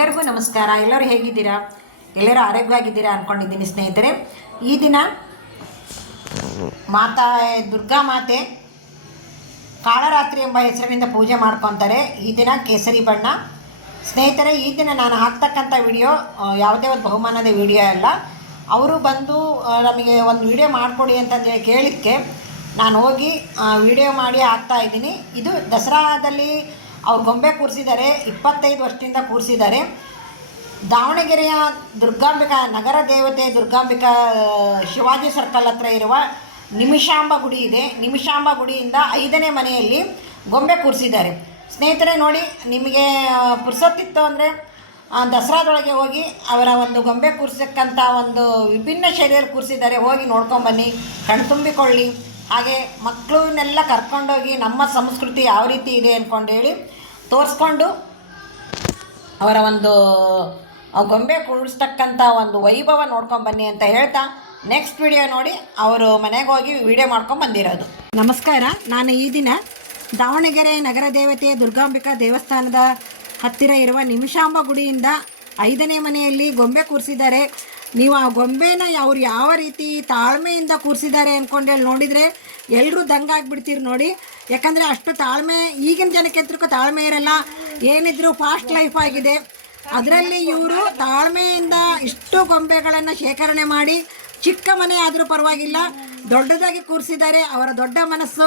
ಎಲ್ಲರಿಗೂ ನಮಸ್ಕಾರ. ಎಲ್ಲರೂ ಹೇಗಿದ್ದೀರಾ? ಎಲ್ಲರೂ ಆರೋಗ್ಯವಾಗಿದ್ದೀರಾ ಅಂದ್ಕೊಂಡಿದ್ದೀನಿ ಸ್ನೇಹಿತರೆ. ಈ ದಿನ ದುರ್ಗಾ ಮಾತೆ ಕಾಳರಾತ್ರಿ ಎಂಬ ಹೆಸರಿನಿಂದ ಪೂಜೆ ಮಾಡ್ಕೊತಾರೆ. ಈ ದಿನ ಕೇಸರಿ ಬಣ್ಣ. ಸ್ನೇಹಿತರೆ, ಈ ದಿನ ನಾನು ಹಾಕ್ತಕ್ಕಂಥ ವಿಡಿಯೋ ಯಾವುದೇ ಒಂದು ಬಹುಮಾನದ ವಿಡಿಯೋ ಅಲ್ಲ. ಅವರು ಬಂದು ನಮಗೆ ಒಂದು ವಿಡಿಯೋ ಮಾಡಿಕೊಡಿ ಅಂತಂದೇಳಿ ಕೇಳಿದ್ದಕ್ಕೆ ನಾನು ಹೋಗಿ ವಿಡಿಯೋ ಮಾಡಿ ಹಾಕ್ತಾಯಿದ್ದೀನಿ. ಇದು ದಸರಾದಲ್ಲಿ ಅವ್ರು ಗೊಂಬೆ ಕೂರಿಸಿದ್ದಾರೆ, 25 ವರ್ಷದಿಂದ ಕೂರಿಸಿದ್ದಾರೆ. ದಾವಣಗೆರೆಯ ದುರ್ಗಾಂಬಿಕಾ ನಗರ ದೇವತೆ ದುರ್ಗಾಂಬಿಕಾ ಶಿವಾಜಿ ಸರ್ಕಲ್ ಹತ್ರ ಇರುವ ನಿಮಿಷಾಂಬ ಗುಡಿ ಇದೆ. ನಿಮಿಷಾಂಬ ಗುಡಿಯಿಂದ 5ನೇ ಮನೆಯಲ್ಲಿ ಗೊಂಬೆ ಕೂರಿಸಿದ್ದಾರೆ. ಸ್ನೇಹಿತರೆ ನೋಡಿ, ನಿಮಗೆ ಪುರ್ಸೊತ್ತಿತ್ತು ಅಂದರೆ ದಸರಾದೊಳಗೆ ಹೋಗಿ ಅವರ ಒಂದು ಗೊಂಬೆ ಕೂರಿಸಕ್ಕಂಥ ಒಂದು ವಿಭಿನ್ನ ಶೈಲಿಯಲ್ಲಿ ಕೂರಿಸಿದ್ದಾರೆ. ಹೋಗಿ ನೋಡ್ಕೊಂಬನ್ನಿ, ಕಣ್ತುಂಬಿಕೊಳ್ಳಿ. ಹಾಗೆ ಮಕ್ಕಳನ್ನೆಲ್ಲ ಕರ್ಕೊಂಡೋಗಿ ನಮ್ಮ ಸಂಸ್ಕೃತಿ ಯಾವ ರೀತಿ ಇದೆ ಅಂದ್ಕೊಂಡೇಳಿ ತೋರಿಸ್ಕೊಂಡು ಅವರ ಒಂದು ಗೊಂಬೆ ಕೂಡಿಸ್ತಕ್ಕಂಥ ಒಂದು ವೈಭವ ನೋಡ್ಕೊಂಬನ್ನಿ ಅಂತ ಹೇಳ್ತಾ ನೆಕ್ಸ್ಟ್ ವಿಡಿಯೋ ನೋಡಿ ಅವರು ಮನೆಗೆ ಹೋಗಿ ವಿಡಿಯೋ ಮಾಡ್ಕೊಂಡು ಬಂದಿರೋದು. ನಮಸ್ಕಾರ. ನಾನು ಈ ದಿನ ದಾವಣಗೆರೆ ನಗರ ದೇವತೆ ದುರ್ಗಾಂಬಿಕಾ ದೇವಸ್ಥಾನದ ಹತ್ತಿರ ಇರುವ ನಿಮಿಷಾಂಬ ಗುಡಿಯಿಂದ 5ನೇ ಮನೆಯಲ್ಲಿ ಗೊಂಬೆ ಕೂರಿಸಿದ್ದಾರೆ. ನೀವು ಆ ಗೊಂಬೆನ ಅವ್ರು ಯಾವ ರೀತಿ ತಾಳ್ಮೆಯಿಂದ ಕೂರಿಸಿದ್ದಾರೆ ಅಂದ್ಕೊಂಡೇಳಿ ನೋಡಿದರೆ ಎಲ್ಲರೂ ದಂಗಾಗ್ಬಿಡ್ತೀರಿ ನೋಡಿ. ಯಾಕಂದರೆ ಅಷ್ಟು ತಾಳ್ಮೆ ಈಗಿನ ಜನಕ್ಕೆ ತಾಳ್ಮೆ ಇರಲ್ಲ, ಏನಿದ್ರು ಫಾಸ್ಟ್ ಲೈಫ್ ಆಗಿದೆ. ಅದರಲ್ಲಿ ಇವರು ತಾಳ್ಮೆಯಿಂದ ಇಷ್ಟು ಗೊಂಬೆಗಳನ್ನು ಶೇಖರಣೆ ಮಾಡಿ, ಚಿಕ್ಕ ಮನೆ ಆದರೂ ಪರವಾಗಿಲ್ಲ ದೊಡ್ಡದಾಗಿ ಕೂರಿಸಿದ್ದಾರೆ. ಅವರ ದೊಡ್ಡ ಮನಸ್ಸು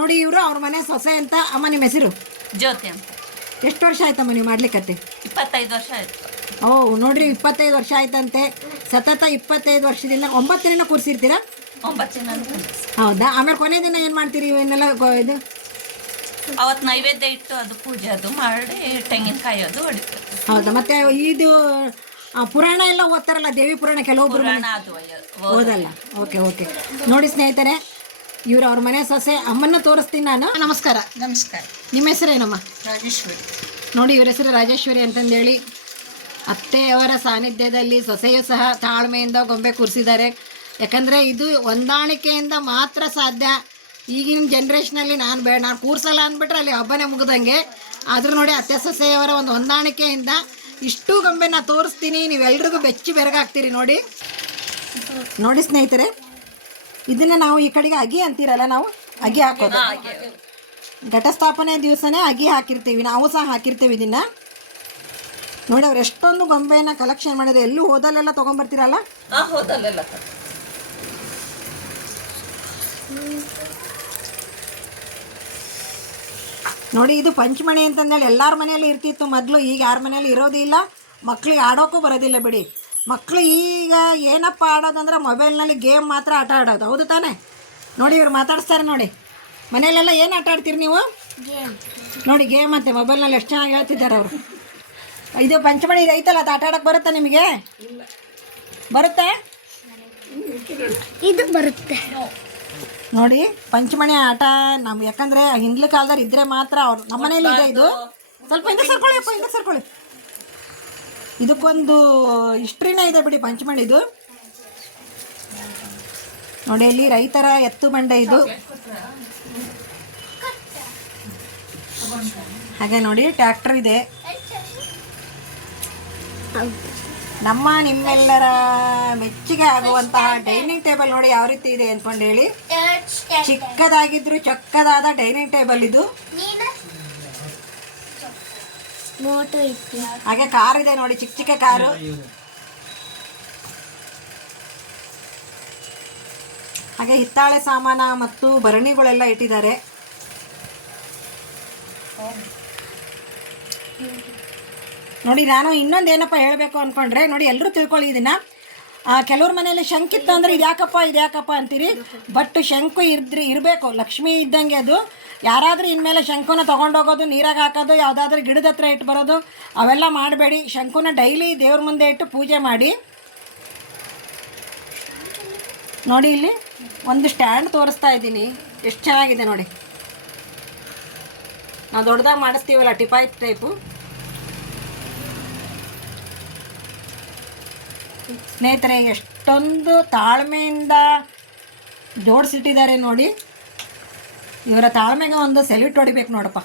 ನೋಡಿ. ಇವರು ಅವ್ರ ಮನೆ ಸೊಸೆ ಅಂತ. ಅಮ್ಮ, ನಿಮ್ಮ ಹೆಸರು? ಜ್ಯೋತಿ ಅಂತ. ಎಷ್ಟು ವರ್ಷ ಆಯ್ತಮ್ಮ ನೀವು ಮಾಡ್ಲಿಕ್ಕತ್ತೆ? 25 ವರ್ಷ ಆಯಿತು. ನೋಡ್ರಿ, 25 ವರ್ಷ ಆಯ್ತಂತೆ. ಸತತ 25 ವರ್ಷದಿಂದ 9 ದಿನ ಕೂರಿಸಿರ್ತೀರಾ? 9 ದಿನ. ಹೌದಾ? ಆಮೇಲೆ ಕೊನೆ ದಿನ ಏನು ಮಾಡ್ತೀರಿ ಇವನ್ನೆಲ್ಲ? ಇದು ಅವತ್ತು ನೈವೇದ್ಯ ಇಟ್ಟು ಅದು ಪೂಜೆ ಅದು ಮಾಡಿ ತೆಂಗಿನಕಾಯಿ ಅದು ಹೊಡಿತೀವಿ. ಹೌದಾ? ಮತ್ತೆ ಇದು ಪುರಾಣ ಎಲ್ಲ ಓದ್ತಾರಲ್ಲ, ದೇವಿ ಪುರಾಣ ಕೆಲವೊಬ್ರು ಓದಲ್ಲ. Okay okay. ನೋಡಿ ಸ್ನೇಹಿತರೆ, ಇವರು ಅವ್ರ ಮನೆ ಸೊಸೆ. ಅಮ್ಮನ್ನ ತೋರಿಸ್ತೀನಿ ನಾನು. ನಮಸ್ಕಾರ. ನಮಸ್ಕಾರ. ನಿಮ್ಮ ಹೆಸರೇನಮ್ಮ? ರಾಜೇಶ್ವರಿ. ನೋಡಿ, ಇವ್ರ ಹೆಸರು ರಾಜೇಶ್ವರಿ ಅಂತಂದೇಳಿ. ಅತ್ತೆಯವರ ಸಾನ್ನಿಧ್ಯದಲ್ಲಿ ಸೊಸೆಯು ಸಹ ತಾಳ್ಮೆಯಿಂದ ಗೊಂಬೆ ಕೂರಿಸಿದ್ದಾರೆ. ಯಾಕಂದರೆ ಇದು ಹೊಂದಾಣಿಕೆಯಿಂದ ಮಾತ್ರ ಸಾಧ್ಯ. ಈಗಿನ ಜನ್ರೇಷನಲ್ಲಿ ನಾನು ಕೂರಿಸಲ್ಲ ಅಂದ್ಬಿಟ್ರೆ ಅಲ್ಲಿ ಹಬ್ಬನೇ ಮುಗಿದಂಗೆ. ಆದರೂ ನೋಡಿ, ಅತ್ತೆ ಸೊಸೆಯವರ ಒಂದು ಹೊಂದಾಣಿಕೆಯಿಂದ ಇಷ್ಟು ಗೊಂಬೆ ನಾನು ತೋರಿಸ್ತೀನಿ, ನೀವೆಲ್ರಿಗೂ ಬೆಚ್ಚಿ ಬೆರಗಾಗ್ತೀರಿ ನೋಡಿ. ನೋಡಿ ಸ್ನೇಹಿತರೆ, ಇದನ್ನು ನಾವು ಈ ಕಡೆಗೆ ಅಗಿ ಅಂತೀರಲ್ಲ, ನಾವು ಅಗಿ ಹಾಕೋದು. ಘಟಸ್ಥಾಪನೆ ದಿವಸನೇ ಅಗಿ ಹಾಕಿರ್ತೀವಿ, ನಾವು ಸಹ ಹಾಕಿರ್ತೀವಿ ಇದನ್ನು. ನೋಡಿ, ಅವ್ರು ಎಷ್ಟೊಂದು ಗೊಂಬೆನ ಕಲೆಕ್ಷನ್ ಮಾಡಿದ್ರೆ. ಎಲ್ಲೂ ಹೋದಲ್ಲೆಲ್ಲ ತೊಗೊಂಬರ್ತೀರಲ್ಲ? ಹೋದಲ್ಲೆಲ್ಲ. ನೋಡಿ, ಇದು ಪಂಚಮಣಿ ಅಂತಂದೇಳಿ ಎಲ್ಲರ ಮನೆಯಲ್ಲಿ ಇರ್ತಿತ್ತು ಮೊದಲು. ಈಗ ಯಾರ ಮನೆಯಲ್ಲಿ ಇರೋದಿಲ್ಲ. ಮಕ್ಳಿಗೆ ಆಡೋಕ್ಕೂ ಬರೋದಿಲ್ಲ ಬಿಡಿ. ಮಕ್ಕಳು ಈಗ ಏನಪ್ಪ ಆಡೋದಂದ್ರೆ ಮೊಬೈಲ್ನಲ್ಲಿ ಗೇಮ್ ಮಾತ್ರ ಆಟ ಆಡೋದು. ಹೌದು ತಾನೇ? ನೋಡಿ, ಇವ್ರು ಮಾತಾಡಿಸ್ತಾರೆ ನೋಡಿ. ಮನೆಯಲ್ಲೆಲ್ಲ ಏನು ಆಟ ಆಡ್ತೀರಿ ನೀವು? ನೋಡಿ, ಗೇಮ್ ಅಂತೆ ಮೊಬೈಲ್ನಲ್ಲಿ ಎಷ್ಟು ಚೆನ್ನಾಗಿ ಹೇಳ್ತಿದ್ದಾರೆ ಅವರು. ಇದು ಪಂಚಮಣಿ ಇದು ಐತಲ್ಲ, ಅದು ಆಟ ಆಡೋಕ್ಕೆ ಬರುತ್ತಾ ನಿಮಗೆ? ಬರುತ್ತೆ? ಇದು ಬರುತ್ತೆ ನೋಡಿ, ಪಂಚಮಣಿ ಆಟ ಯಾಕಂದರೆ ಹಿಂದ್ಲ ಕಾಲದಲ್ಲಿ ಇದ್ದರೆ ಮಾತ್ರ ಅವ್ರು. ನಮ್ಮ ಮನೇಲಿ ಇದೆ ಇದು. ಸ್ವಲ್ಪ ಹಿಂದೆ ಸರ್ಕೊಳ್ಳಿ ಅಪ್ಪ, ಹಿಂದೆ ಸರ್ಕೊಳ್ಳಿ. ಇದಕ್ಕೊಂದು ಹಿಸ್ಟ್ರಿನೇ ಇದೆ ಬಿಡಿ ಪಂಚಮಣಿದು. ನೋಡಿ, ಇಲ್ಲಿ ರೈತರ ಎತ್ತು ಬಂಡೆ ಇದು. ಹಾಗೆ ನೋಡಿ, ಟ್ರ್ಯಾಕ್ಟರ್ ಇದೆ. ನಮ್ಮ ನಿಮ್ಮೆಲ್ಲರ ಮೆಚ್ಚುಗೆ ಆಗುವಂತಹ ಡೈನಿಂಗ್ ಟೇಬಲ್ ನೋಡಿ ಯಾವ ರೀತಿ ಇದೆ ಅಂದ್ಕೊಂಡೇಳಿ. ಚಿಕ್ಕದಾಗಿದ್ರು ಚೊಕ್ಕದಾದ ಡೈನಿಂಗ್ ಟೇಬಲ್ ಇದು. ಹಾಗೆ ಕಾರ್ ಇದೆ ನೋಡಿ, ಚಿಕ್ಕ ಚಿಕ್ಕ ಕಾರು. ಹಾಗೆ ಹಿತ್ತಾಳೆ ಸಾಮಾನ ಮತ್ತು ಭರಣಿಗಳೆಲ್ಲ ಇಟ್ಟಿದ್ದಾರೆ. ನೋಡಿ, ನಾನು ಇನ್ನೊಂದು ಏನಪ್ಪ ಹೇಳಬೇಕು ಅಂದ್ಕೊಂಡ್ರೆ, ನೋಡಿ ಎಲ್ಲರೂ ತಿಳ್ಕೊಳ್ಳಿ ಇದನ್ನು. ಕೆಲವ್ರ ಮನೆಯಲ್ಲಿ ಶಂಕಿತ್ತು ಅಂದರೆ ಇದ್ಯಾಕಪ್ಪ ಅಂತೀರಿ. ಬಟ್ ಶಂಕು ಇರಬೇಕು, ಲಕ್ಷ್ಮಿ ಇದ್ದಂಗೆ ಅದು. ಯಾರಾದರೂ ಇನ್ಮೇಲೆ ಶಂಕುನ ತೊಗೊಂಡೋಗೋದು, ನೀರಾಗ ಹಾಕೋದು, ಯಾವುದಾದ್ರೂ ಗಿಡದ ಹತ್ರ ಇಟ್ಟು ಬರೋದು ಅವೆಲ್ಲ ಮಾಡಬೇಡಿ. ಶಂಕುನ ಡೈಲಿ ದೇವ್ರ ಮುಂದೆ ಇಟ್ಟು ಪೂಜೆ ಮಾಡಿ. ನೋಡಿ, ಇಲ್ಲಿ ಒಂದು ಸ್ಟ್ಯಾಂಡ್ ತೋರಿಸ್ತಾ ಇದ್ದೀನಿ, ಎಷ್ಟು ಚೆನ್ನಾಗಿದೆ ನೋಡಿ. ನಾವು ದೊಡ್ಡದಾಗಿ ಮಾಡಿಸ್ತೀವಲ್ಲ, ಟಿಪಾಯ್ ಟೈಪು. ಸ್ನೇಹಿತರೆ, ಎಷ್ಟೊಂದು ತಾಳ್ಮೆಯಿಂದ ಜೋಡಿಸಿಟ್ಟಿದ್ದಾರೆ ನೋಡಿ. ಇವರ ತಾಳ್ಮೆಗೆ ಒಂದು ಸೆಲ್ಯೂಟ್ ಹೊಡಿಬೇಕು ನೋಡಪ್ಪ.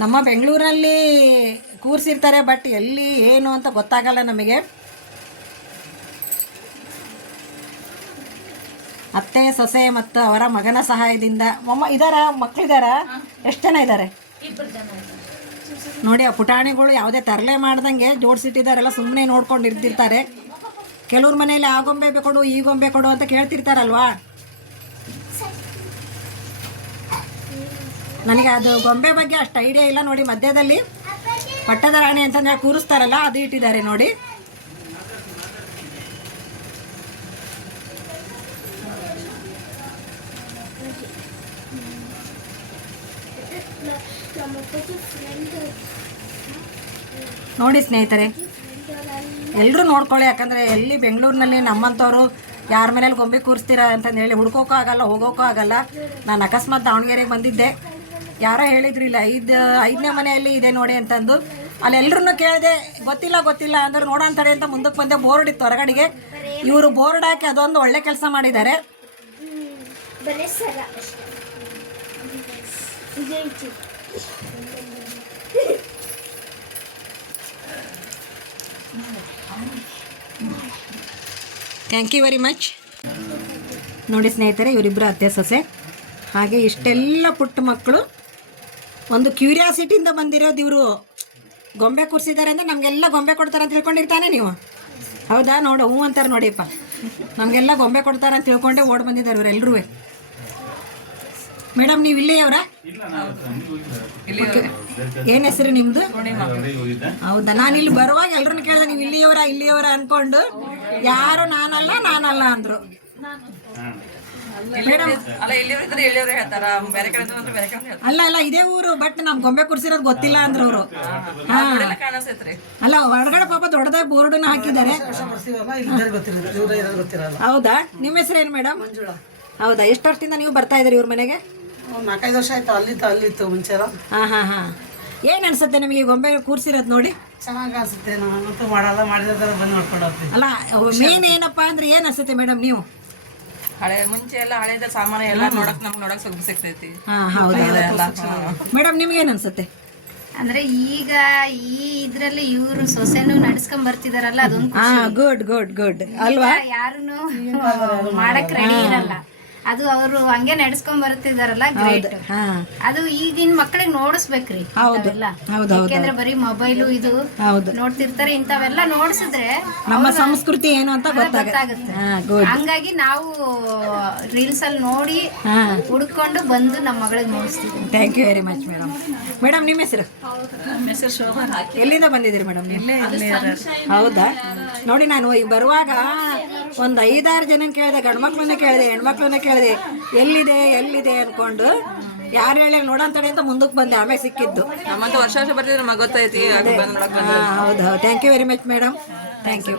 ನಮ್ಮ ಬೆಂಗಳೂರಲ್ಲಿ ಕೂರಿಸಿರ್ತಾರೆ, ಬಟ್ ಎಲ್ಲಿ ಏನು ಅಂತ ಗೊತ್ತಾಗಲ್ಲ ನಮಗೆ. ಅತ್ತೆ, ಸೊಸೆ ಮತ್ತು ಅವರ ಮಗನ ಸಹಾಯದಿಂದ ಮಕ್ಕಳಿದಾರ? ಎಷ್ಟು ಜನ ಇದ್ದಾರೆ ನೋಡಿ. ಆ ಪುಟಾಣಿಗಳು ಯಾವುದೇ ತರಲೆ ಮಾಡ್ದಂಗೆ ಜೋಡಿಸಿಟ್ಟಿದ್ದಾರೆಲ್ಲ, ಸುಮ್ಮನೆ ನೋಡ್ಕೊಂಡು ಇರ್ತಿರ್ತಾರೆ. ಕೆಲವ್ರ ಮನೆಯಲ್ಲಿ ಆ ಗೊಂಬೆ ಕೊಡು, ಈ ಗೊಂಬೆ ಕೊಡು ಅಂತ ಕೇಳ್ತಿರ್ತಾರಲ್ವಾ. ನನಗೆ ಅದು ಗೊಂಬೆ ಬಗ್ಗೆ ಅಷ್ಟು ಐಡಿಯಾ ಇಲ್ಲ ನೋಡಿ. ಮಧ್ಯದಲ್ಲಿ ಪಟ್ಟದ ರಾಣಿ ಅಂತಂದ್ರೆ ಕೂರಿಸ್ತಾರಲ್ಲ, ಅದು ಇಟ್ಟಿದ್ದಾರೆ ನೋಡಿ. ನೋಡಿ ಸ್ನೇಹಿತರೆ, ಎಲ್ಲರೂ ನೋಡ್ಕೊಳ್ಳಿ. ಯಾಕಂದರೆ ಎಲ್ಲಿ ಬೆಂಗಳೂರಿನಲ್ಲಿ ನಮ್ಮಂಥವ್ರು ಯಾರ ಮನೇಲಿ ಗೊಂಬೆ ಕೂರಿಸ್ತೀರಾ ಅಂತಂದು ಹೇಳಿ ಹುಡ್ಕೋಕ್ಕೂ ಆಗಲ್ಲ, ಹೋಗೋಕ್ಕೂ ಆಗಲ್ಲ. ನಾನು ಅಕಸ್ಮಾತ್ ದಾವಣಗೆರೆಗೆ ಬಂದಿದ್ದೆ, ಯಾರೋ ಹೇಳಿದ್ರಿಲ್ಲ 5ನೇ ಮನೆಯಲ್ಲಿ ಇದೆ ನೋಡಿ ಅಂತಂದು. ಅಲ್ಲಿ ಎಲ್ಲರನ್ನೂ ಕೇಳಿದೆ, ಗೊತ್ತಿಲ್ಲ ಅಂದ್ರೆ ನೋಡೋಂಥಡೆ ಅಂತ ಮುಂದಕ್ಕೆ ಬಂದೆ. ಬೋರ್ಡ್ ಇತ್ತು ಹೊರಗಡೆಗೆ. ಇವರು ಬೋರ್ಡ್ ಹಾಕಿ ಅದೊಂದು ಒಳ್ಳೆ ಕೆಲಸ ಮಾಡಿದ್ದಾರೆ. Thank you very much. ನೋಡಿ ಸ್ನೇಹಿತರೆ, ಇವರಿಬ್ಬರು ಅತ್ತೆ ಸೊಸೆ. ಹಾಗೆ ಇಷ್ಟೆಲ್ಲ ಪುಟ್ಟ ಮಕ್ಕಳು ಒಂದು ಕ್ಯೂರಿಯಾಸಿಟಿಯಿಂದ ಬಂದಿರೋದು. ಇವರು ಗೊಂಬೆ ಕೂರಿಸಿದ್ದಾರೆ ಅಂದರೆ ನಮಗೆಲ್ಲ ಗೊಂಬೆ ಕೊಡ್ತಾರೆ ಅಂತ ತಿಳ್ಕೊಂಡಿರ್ತಾನೆ ನೀವು. ಹೌದಾ? ನೋಡು, ಹ್ಞೂ ಅಂತಾರೆ ನೋಡಿಪ್ಪ. ನಮಗೆಲ್ಲ ಗೊಂಬೆ ಕೊಡ್ತಾರೆ ಅಂತ ತಿಳ್ಕೊಂಡೆ ಓಡ್ ಬಂದಿದ್ದಾರೆ ಇವರೆಲ್ಲರೂ. ಮೇಡಮ್, ನೀವು ಇಲ್ಲಿಯವರಾ? ಏನು ಹೆಸರು ನಿಮ್ಮದು? ಹೌದಾ? ನಾನು ಇಲ್ಲಿ ಬರುವಾಗ ಎಲ್ಲರನ್ನ ಕೇಳಿದೆ, ನೀವು ಇಲ್ಲಿಯವರ ಅಂದ್ಕೊಂಡು. ಯಾರು ನಾನಲ್ಲ ಅಂದರು. ಅಲ್ಲ ಇದೇ ಊರು, ಬಟ್ ನಮ್ ಗೊಂಬೆ ಕೂರ್ಸಿರೋದು ಗೊತ್ತಿಲ್ಲ ಅಂದ್ರ ಅವರು. ಅಲ್ಲ, ಹೊರಗಡೆ ಪಾಪ ದೊಡ್ಡದಾಗಿ ಬೋರ್ಡನ್ನ ಹಾಕಿದ್ದಾರೆ. ಹೌದಾ? ನಿಮ್ಮ ಹೆಸರು ಏನು ಮೇಡಮ್? ಹೌದಾ? ಎಷ್ಟು ವರ್ಷದಿಂದ ನೀವು ಬರ್ತಾ ಇದ್ರಿ ಇವ್ರ ಮನೆಗೆ? 4-5 ವರ್ಷ ಆಯ್ತು. ಅಲ್ಲಿತ್ತು ಮುಂಚೆ. ಹಾ. ಏನ್ ಅನ್ಸುತ್ತೆ ನಿಮಗೆ ಗೊಂಬೆ ಕೂರ್ಸಿರೋದು ನೋಡಿ? ಚೆನ್ನಾಗಿ ಅನ್ಸುತ್ತೆ. ನಾನಂತೂ ಮಾಡಿದ್ರೆ ಬಂದು ಮಾಡ್ಕೊಂಡು ಹೋಗ್ತೀನಿ. ಅಲ್ಲ, ಮೇನ್ ಏನಪ್ಪಾ ಅಂದ್ರೆ ಏನ್ ಅನ್ಸುತ್ತೆ ಮೇಡಮ್ ನೀವು? ಮುಂಚೆ ಎಲ್ಲ ಹಳೇದ ಸಾಮಾನು ಎಲ್ಲ ನೋಡಕ್ ಸೊಗಸು ಸಿಗ್ತೈತಿ. ಮೇಡಮ್, ನಿಮ್ಗೆ ಏನ್ ಅನ್ಸುತ್ತೆ? ಅಂದ್ರೆ ಈಗ ಈ ಇದ್ರಲ್ಲಿ ಇವ್ರು ಸೊಸೆನು ನಡ್ಸ್ಕೊಂಡ್ ಬರ್ತಿದಾರಲ್ಲ, ಅದೊಂದು ಗುಡ್ ಅಲ್ವಾ? ಯಾರುನು ಮಾಡಕ್ ರೆಡಿ ಇರಲ್ಲ. ಅದು ಅವರು ಹಂಗೆ ನಡೆಸ್ಕೊಂಡ್ ಬರ್ತಿದಾರಲ್ಲ, ಗ್ರೇಟ್. ಅದು ಈಗಿನ ಮಕ್ಕಳಿಗೆ ನೋಡಿಸ್ಬೇಕ್ರಿ ಅವೆಲ್ಲ. ಯಾಕೆಂದ್ರೆ ಬರೀ ಮೊಬೈಲು ಇದು ನೋಡ್ತಿರ್ತಾರೆ. ಇಂಥವೆಲ್ಲ ನೋಡ್ಸಿದ್ರೆ ನಮ್ಮ ಸಂಸ್ಕೃತಿ ಏನು ಅಂತ ಗೊತ್ತಾಗುತ್ತೆ. ಹಂಗಾಗಿ ನಾವು ರೀಲ್ಸ್ ಅಲ್ಲಿ ನೋಡಿ ಹುಡ್ಕೊಂಡು ಬಂದು ನಮ್ಮ ಮಗಳಿಗೆ ನೋಡಿಸ್ತೀವಿ. Thank you very much madam. Madam, ನಿಮ್ಮ ಹೆಸರು? ಹೆಸರು ಶೋಭಾ. ಎಲ್ಲಿಂದ ಬಂದಿದ್ದೀರಿ ಮೇಡಮ್? ಹೌದಾ? ನೋಡಿ, ನಾನು ಈಗ ಬರುವಾಗ ಒಂದು 5-6 ಜನ ಕೇಳಿದೆ. ಗಂಡು ಮಕ್ಳನ್ನ ಕೇಳಿದೆ, ಹೆಣ್ಮಕ್ಳನ್ನ ಕೇಳಿದೆ, ಎಲ್ಲಿದೆ ಅನ್ಕೊಂಡು. ಯಾರು ಹೇಳಿ ನೋಡೋಂತಡೆ ಅಂತ ಮುಂದಕ್ಕೆ ಬಂದೆ. ಆಮೇಲೆ ಸಿಕ್ಕಿದ್ದು. ನಮ್ಮಂತ ವರ್ಷ ಬರ್ತಿದ್ರೆ ನಮಗೆ ಗೊತ್ತೈತಿ. ಹೌದು. Thank you very much madam. Thank you.